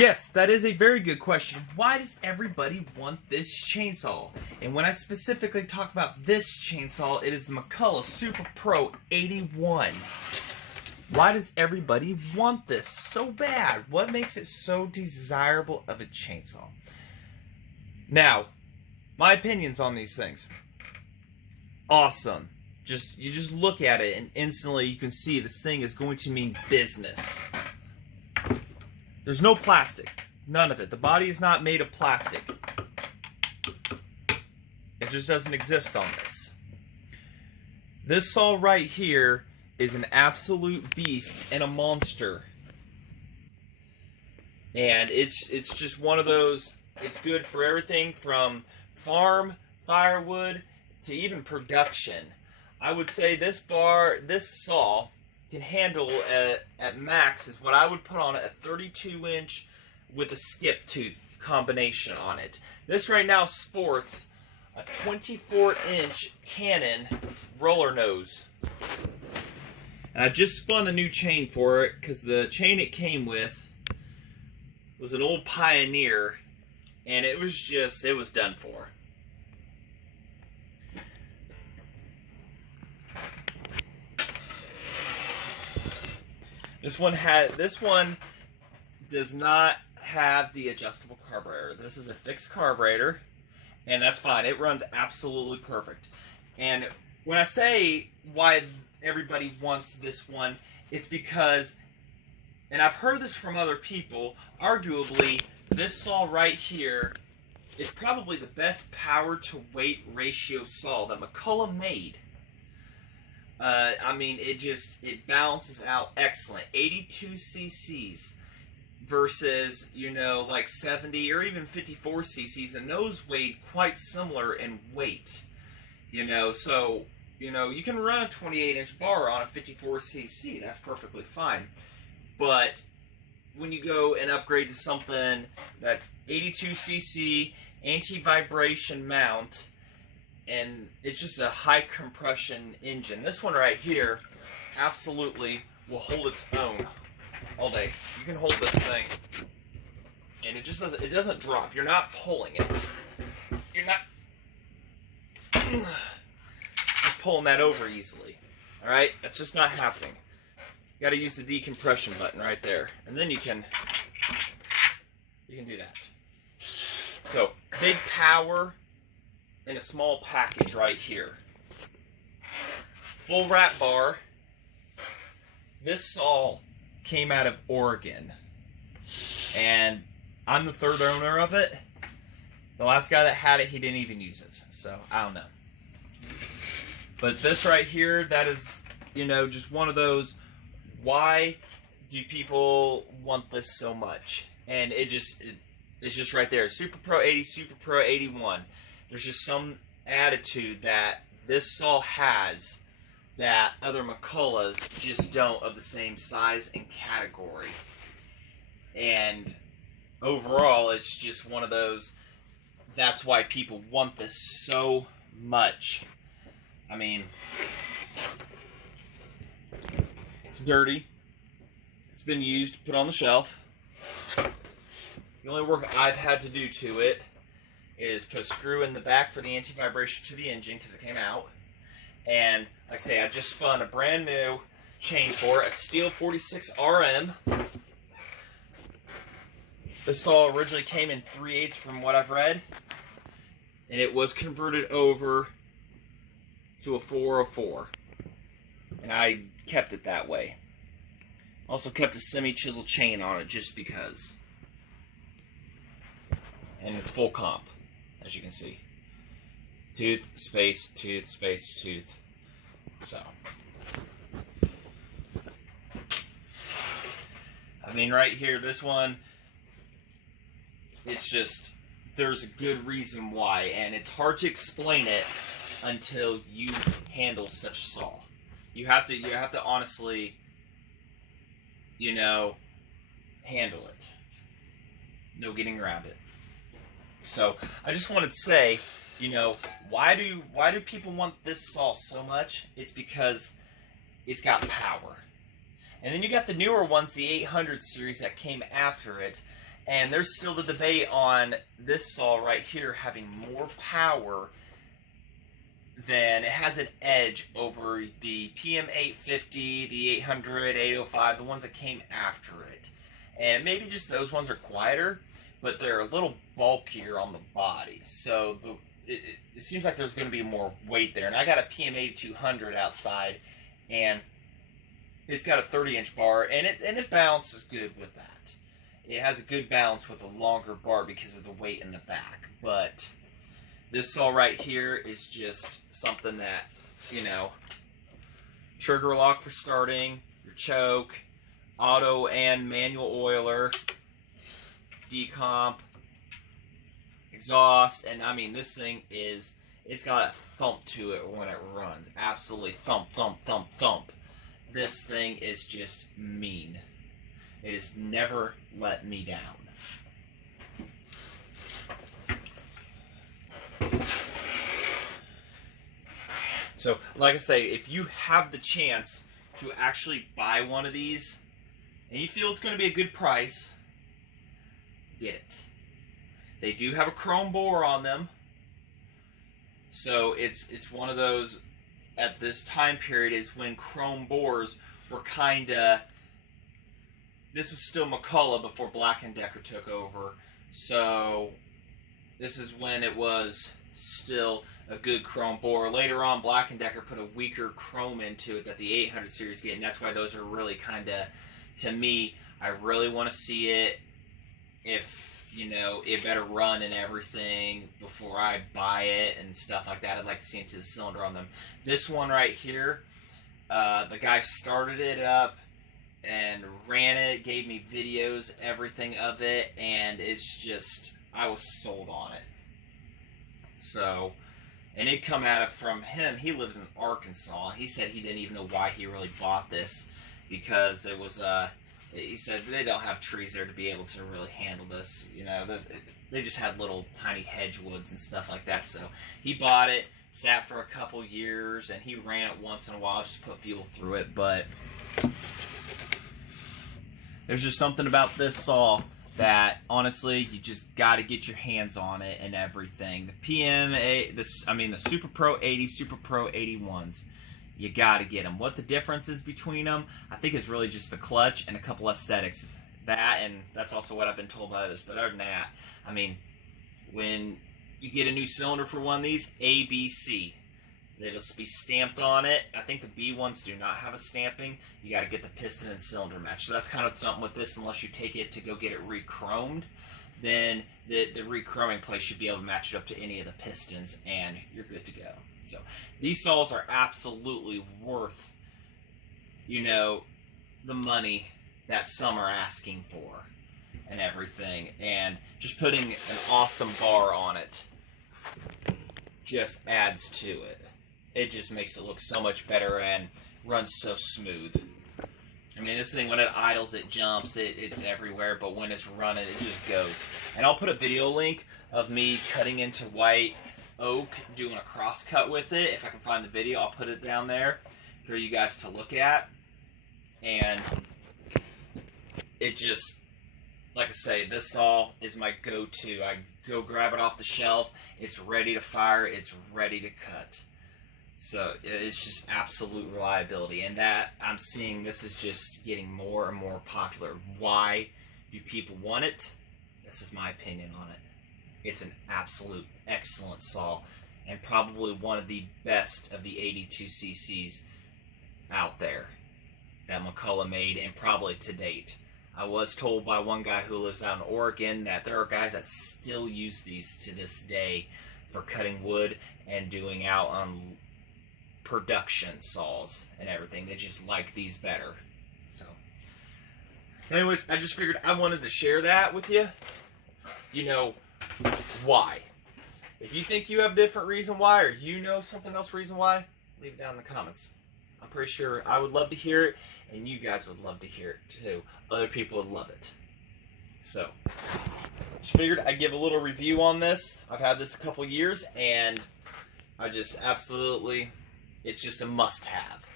Yes, that is a very good question. Why does everybody want this chainsaw? And when I specifically talk about this chainsaw, it is the McCulloch Super Pro 81. Why does everybody want this so bad? What makes it so desirable of a chainsaw? Now, my opinions on these things. Awesome. You just look at it and instantly you can see this thing is going to mean business. There's no plastic. None of it. The body is not made of plastic. It just doesn't exist on this. This saw right here is an absolute beast and a monster. And it's just one of those, it's good for everything from farm, firewood, to even production. I would say this saw can handle at max is what I would put on it, a 32-inch with a skip tooth combination on it. This right now sports a 24-inch Canon roller nose. And I just spun the new chain for it because the chain it came with was an old Pioneer and it was done for. This one does not have the adjustable carburetor. This is a fixed carburetor, and that's fine. It runs absolutely perfect. And when I say why everybody wants this one, it's because, and I've heard this from other people, arguably this saw right here is probably the best power to weight ratio saw that McCulloch made. I mean, it balances out excellent. 82 cc's versus, like 70 or even 54 cc's, and those weighed quite similar in weight. So, you can run a 28-inch bar on a 54 cc. That's perfectly fine. But when you go and upgrade to something that's 82 cc, anti-vibration mount, and it's just a high compression engine. This one right here absolutely will hold its own all day. You can hold this thing and it doesn't drop. You're not pulling it. You're not just pulling that over easily. Alright? That's just not happening. You gotta use the decompression button right there. And then you can do that. So, big power in a small package right here. Full wrap bar. This saw came out of Oregon. And I'm the third owner of it. The last guy that had it, he didn't even use it. So, I don't know. But this right here, that is, just one of those, why do people want this so much? And it's just right there. Super Pro 80, Super Pro 81. There's just some attitude that this saw has that other McCullochs just don't, of the same size and category. And overall, it's just one of those, that's why people want this so much. I mean, it's dirty. It's been used, put on the shelf. The only work I've had to do to it is put a screw in the back for the anti-vibration to the engine because it came out. And like I say, I just spun a brand new chain for it, a stihl 46 RM. This saw originally came in 3/8 from what I've read. And it was converted over to a 404. And I kept it that way. Also kept a semi-chisel chain on it just because. And it's full comp, as you can see. Tooth, space, tooth, space, tooth. So. I mean, right here, this one, it's just, there's a good reason why. And it's hard to explain it until you handle such a saw. You have to honestly, handle it. No getting around it. So, I just wanted to say, why do people want this saw so much? It's because it's got power. And then you got the newer ones, the 800 series that came after it, And there's still the debate on this saw right here having more power than, it has an edge over the PM850, the 800, 805, the ones that came after it. And maybe just those ones are quieter, but they're a little bulkier on the body. So it seems like there's going to be more weight there. And I got a PM8200 outside, and it's got a 30-inch bar, and it balances good with that. It has a good balance with a longer bar because of the weight in the back. But this saw right here is just something that, you know, trigger lock for starting, your choke, auto and manual oiler, decomp, exhaust, and I mean, this thing is, it's got a thump to it when it runs. Absolutely thump, thump, thump, thump. This thing is just mean. It has never let me down. So, like I say, if you have the chance to actually buy one of these, and you feel it's going to be a good price, get it. They do have a chrome bore on them. So it's one of those, at this time period, is when chrome bores were kind of, this was still McCulloch before Black & Decker took over. So this is when it was still a good chrome bore. Later on, Black & Decker put a weaker chrome into it that the 800 series get, and that's why those are really kind of, to me, I really want to see it, if, you know, it better run and everything before I buy it and stuff like that. I'd like to see into the cylinder on them. This one right here, the guy started it up and ran it, gave me videos, everything of it, and it's just, I was sold on it. So, and it come out of, from him, he lives in Arkansas. He said he didn't even know why he really bought this, because it was, he said they don't have trees there to be able to really handle this. You know, they just had little tiny hedge woods and stuff like that. So he bought it, sat for a couple years, and he ran it once in a while, just put fuel through it. But there's just something about this saw that, honestly, you just got to get your hands on it and everything. The Super Pro 80, Super Pro 81s. You got to get them. What the difference is between them, I think, is really just the clutch and a couple aesthetics. That, and that's also what I've been told by others. But other than that, I mean, when you get a new cylinder for one of these, ABC. It'll be stamped on it. I think the B ones do not have a stamping. You got to get the piston and cylinder match. So that's kind of something with this, unless you take it to go get it re-chromed, then the re-chroming place should be able to match it up to any of the pistons, and you're good to go. So these saws are absolutely worth, you know, the money that some are asking for and everything. And just putting an awesome bar on it just adds to it. It just makes it look so much better and runs so smooth. I mean, this thing, when it idles, it jumps, it's everywhere, but when it's running, it just goes. And I'll put a video link of me cutting into white oak, doing a cross cut with it. If I can find the video, I'll put it down there for you guys to look at. And it just, like I say, this saw is my go-to. I go grab it off the shelf, it's ready to fire, it's ready to cut. So it's just absolute reliability, and that I'm seeing this is just getting more and more popular. Why do people want it? This is my opinion on it. It's an absolute excellent saw, and probably one of the best of the 82cc's out there that McCulloch made, and probably to date. I was told by one guy who lives out in Oregon that there are guys that still use these to this day for cutting wood and doing out on production saws and everything. They just like these better. So anyways, I just figured I wanted to share that with you. You know why. If you think you have a different reason why, or you know something else reason why, leave it down in the comments. I'm pretty sure I would love to hear it, and you guys would love to hear it too. Other people would love it. So just figured I'd give a little review on this. I've had this a couple years, and I just absolutely, it's just a must-have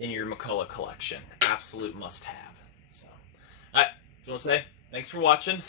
in your McCulloch collection. Absolute must-have. So, alright, just want to say thanks for watching.